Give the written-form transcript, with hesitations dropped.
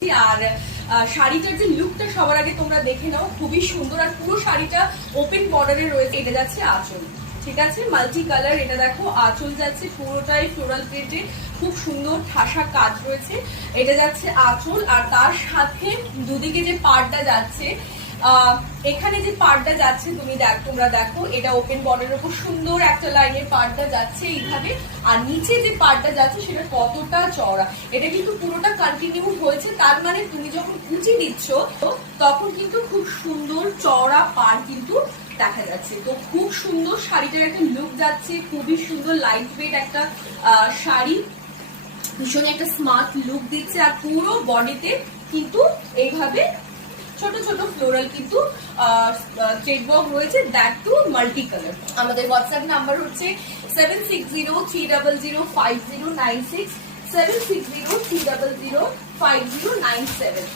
আর শাড়িটার যে লুকটা সবার আগে তোমরা দেখে নাও, খুবই সুন্দর। আর পুরো শাড়িটা ওপেন বর্ডারে রয়েছে। এটা যাচ্ছে আঁচল, ঠিক আছে, মাল্টি কালার। এটা দেখো আঁচল যাচ্ছে পুরোটাই ফ্লোরাল প্রিন্টে, খুব সুন্দর ঠাসা কাজ রয়েছে। এটা যাচ্ছে আঁচল, আর তার সাথে দুদিকে যে পাড়টা যাচ্ছে, এখানে যে পাড়টা যাচ্ছে তোমরা দেখো, এটা ওপেন বর্ডারের উপর সুন্দর একটা লাইনের পাড়টা যাচ্ছে এইভাবে। আর নিচে যে পাড়টা যাচ্ছে সেটা কতটা চওড়া, এটা কিন্তু পুরোটা কন্টিনিউ হয়েছে। তার মানে তুমি যখন কুচি দিচ্ছ তখন কিন্তু খুব সুন্দর চওড়া পাড় কিন্তু দেখা যাচ্ছে। তো খুব সুন্দর শাড়িটার একটা লুক যাচ্ছে, খুবই সুন্দর লাইট ওয়েট একটা শাড়ি, ভীষণ একটা স্মার্ট লুক দিচ্ছে। আর পুরো বডিতে কিন্তু এইভাবে ছোট ছোট ফ্লোরাল কিন্তু থ্রেড ওয়ার্ক রয়েছে, দ্যাট টু মাল্টি কালার। আমাদের হোয়াটসঅ্যাপ নাম্বার হচ্ছে 7603005096, 7603005097।